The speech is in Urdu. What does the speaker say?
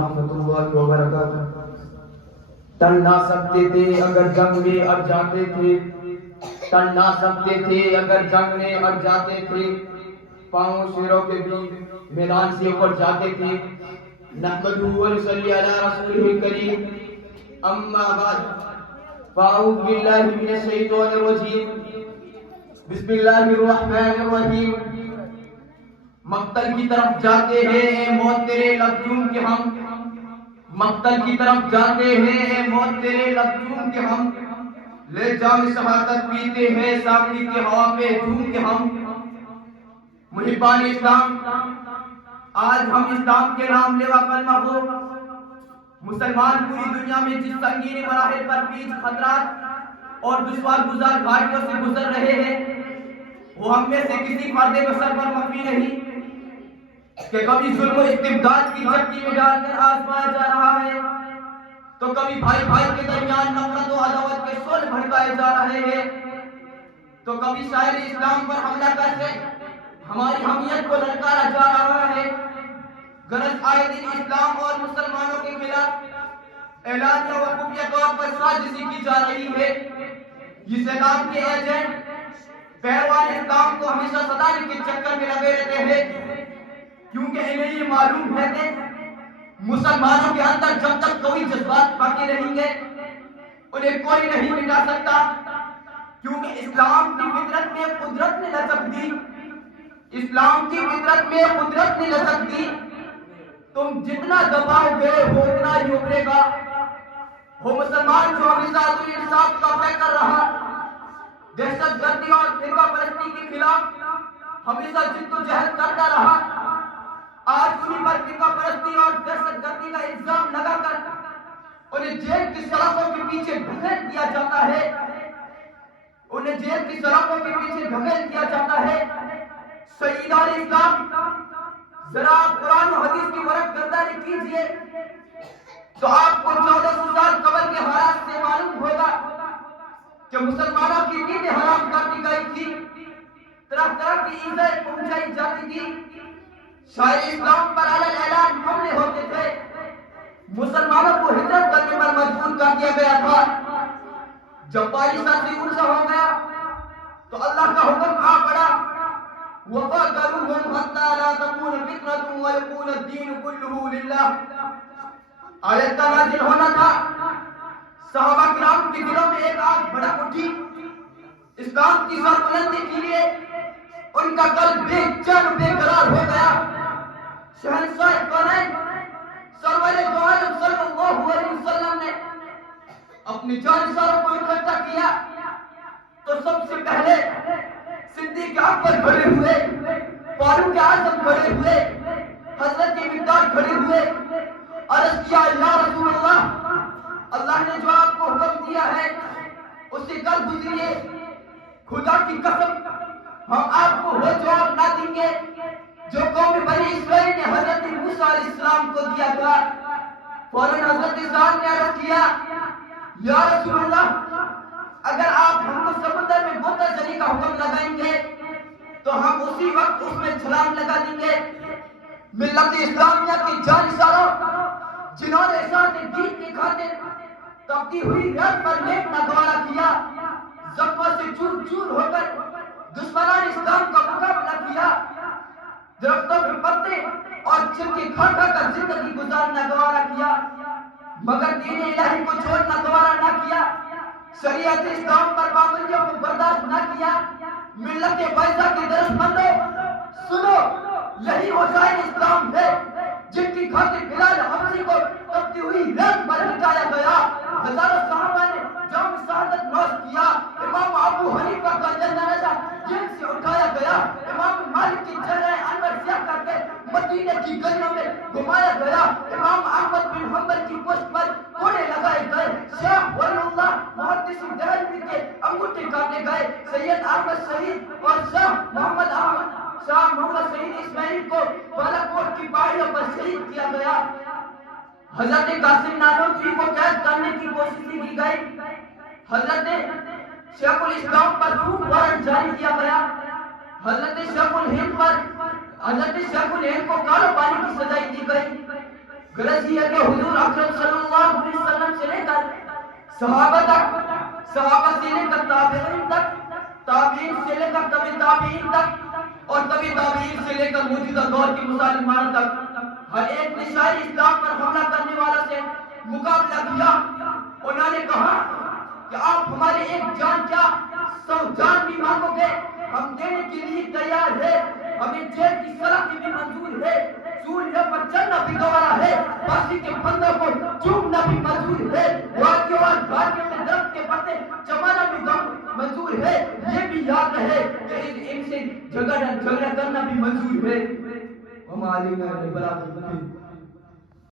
ورحمۃ اللہ وبرکاتہ۔ ٹل نہ سکتے تھے اگر جنگ میں اڑ جاتے تھے، ٹل نہ سکتے تھے اگر جنگ میں اڑ جاتے تھے، پاؤں شیروں کے بھی میدان سے اوپر جاتے تھے۔ نحمدہ ونصلی علی رسولہ الکریم، اما بعد فاعوذ باللہ من الشیطان الرجیم، بسم اللہ الرحمن الرحیم۔ مقتل کی طرف جاتے ہیں اے موت تیرے لب چوم کے ہم، مقتل کی طرف جاتے ہیں اے موت تیرے لب چوم کے ہم، لے جام شہادت پیتے ہیں ساقی کے ہوا پہ جھوم کے ہم۔ محبان اسلام، آج ہم اسلام کے نام لیوا کلمہ ہو مسلمان پوری دنیا میں جس سنگین مراحل پر پیچ خطرات اور دشوار گزار گھاٹیوں سے گزر رہے ہیں، وہ ہم میں سے کسی فرد بشر پر مخفی نہیں کہ کبھی ظلم و استبداد کی چکی میں ڈال کر آزمایا جا رہا ہے، تو کبھی بھائی بھائی کے درمیان نفرت و عداوت کے شعلے بھڑکائے جا رہے ہیں، تو کبھی شاعر اسلام پر حملہ کر کے ہماری حمیت کو للکارا جا رہا ہے۔ غرض آئے دن اسلام اور مسلمانوں کے خلاف اعلانیہ و خفیہ طور پر سازشی کی جا رہی ہے۔ یہ شیطان کے ایجنٹ پیروان اسلام کو ہمیشہ ستانے کے چکر میں لگے رہتے ہیں، کیونکہ انہیں یہ معلوم ہے کہ مسلمانوں کے اندر جب تک کوئی جذبات باقی رہیں گے انہیں کوئی نہیں مٹا سکتا، کیونکہ اسلام کی فطرت میں قدرت نے لچک دی، اسلام کی فطرت میں قدرت نے لچک دی۔ تم جتنا دباؤ گے وہ اتنا ہی ابھرے گا۔ وہ مسلمان جو ہمیشہ عدل انصاف کا فکر رہا، دہشت گردی اور فرقہ پرستی کے خلاف ہمیشہ جد و جہد کرتا رہا، آج انہیں پر فرقہ پرستی اور دہشت گردی کا الزام لگا کر انہیں جیل کی سڑکوں کے پیچھے ڈھکیل دیا جاتا ہے، انہیں جیل کی سڑکوں کے پیچھے ڈھکیل دیا جاتا ہے۔ سیدان اسلام، ذرا آپ قرآن و حدیث کی ورق گردانی کیجئے تو آپ کو 1400 سال قبل کے حالات سے معلوم ہوگا کہ مسلمانوں کی نیندیں حرام کر دی گئی تھی، طرح طرح کی ایذیں پہنچائی جاتی تھی، شاعر اسلام پر علی اعلان حملے ہوتے تھے، مسلمانوں کو ہجرت کرنے پر مجبور کر دیا گیا تھا۔ جب 22 سال عرصہ ہو گیا تو اللہ کا حکم آ پڑا، وَقَاتَلُوهُمْ حَتَّى لَا تَكُونَ فِتْنَةٌ وَيَكُونَ الدِّينُ كُلُّهُ لِلَّهِ۔ آیت کا نازل ہونا تھا، صحابہ کرام کے دلوں میں ایک آگ بھڑک اٹھی، اسلام کی سربلندی کے لیے ان کا قلب بے چین بے قرار ہو گیا۔ شہنشاہ کونین سرور دو عالم صلی اللہ علیہ وسلم نے اپنی جانشاروں کو اکٹھا کیا تو سب سے پہلے صدیق اکبر کھڑے ہوئے، فاروق اعظم کھڑے ہوئے، حضرت مقداد کھڑے ہوئے، عرض کیا یا رسول اللہ نے جو آپ کو حکم دیا ہے اسے کر گزریے، خدا کی قسم ہم آپ کو وہ جواب نہ دیں گے جو قوم بنی اسرائیل نے حضرت موسیٰ علیہ السلام کو دیا تھا۔ فوراً حضرت صاحب نے عرض کیا یا رسول اللہ، اگر آپ ہم کو سمندر میں غوطہ چلی کا حکم لگائیں گے تو ہم اسی وقت اس میں چھلانگ لگا دیں گے۔ ملت اسلامیہ کی جانشاروں جنہوں نے ذات دین کی خاطر تپتی ہوئی رت پر نیک نگوارا کیا، زخموں سے چور چور ہو کر دشمنان اسلام کا مقابلہ کیا، درختوں کے پتے اور چھلکے کھا کھا کر زندگی گزارنا گوارا کیا، مگر دین الہی کو چھوڑنا گوارا نہ کیا، شریعت اسلام پر پابندیوں کو برداشت نہ کیا۔ ملت بائزہ کی درس مندوں سنو، یہی وہ شاعر اسلام ہے جن کی خاطر بلال حبشی کو تپتی ہوئی ریت پر لٹایا گیا، ہزاروں صحابہ نے جام شہادت نوش کیا، امام ابو حنیفہ کا جنازہ جیل سے اٹھایا گیا، امام مالک کی چہرہ انور سیاہ کر کے مدینے کی گلیوں میں گھمایا گیا، امام احمد بن حنبل کی پشت پر کوڑے لگائے گئے، شیخ ولی اللہ محدث دہلوی کے انگوٹھے کاٹے گئے، سید احمد شہید اور شاہ محمد شہید اسماعیل کو بالاکوٹ کی پہاڑیوں پر شہید کیا گیا، حضرت قاسم نانوتوی کو قید کرنے کی کوشش کی گئی، حضرت شیخ الاسلام پر خوب وارنٹ جاری کیا گیا، حضرت شیخ الہند کو کالے پانی کی سزا دی گئی، غرض یہ ہے کہ حضور اکرم صلی اللہ علیہ وسلم سے لے کر صحابہ تک، صحابہ سے لے کر تابعین تک، تابعین سے لے کر تبع تابعین تک، اور تبع تابعین سے لے کر موجودہ دور کے مسلمان تک ہر ایک نے شاعر اسلام پر حملہ کرنے والا سے مقابلہ کیا. انہوں نے کہا کہ آپ ہماری ایک جان کیا 100 جان بھی مانگو گے ہم دینے کے لیے تیار ہے. ہمیں جیل کی سزا بھی منظور ہے، سوریہ پر چلنا بھی گوارا ہے، پھانسی کے پھندوں کو چومنا بھی منظور ہے، وادیوں اور گھاٹیوں میں درخت کے پتے چبانا بھی منظور ہے. یہ بھی یاد رہے کہ ان سے جھگڑا کرنا بھی منظور ہے. ہماری برابر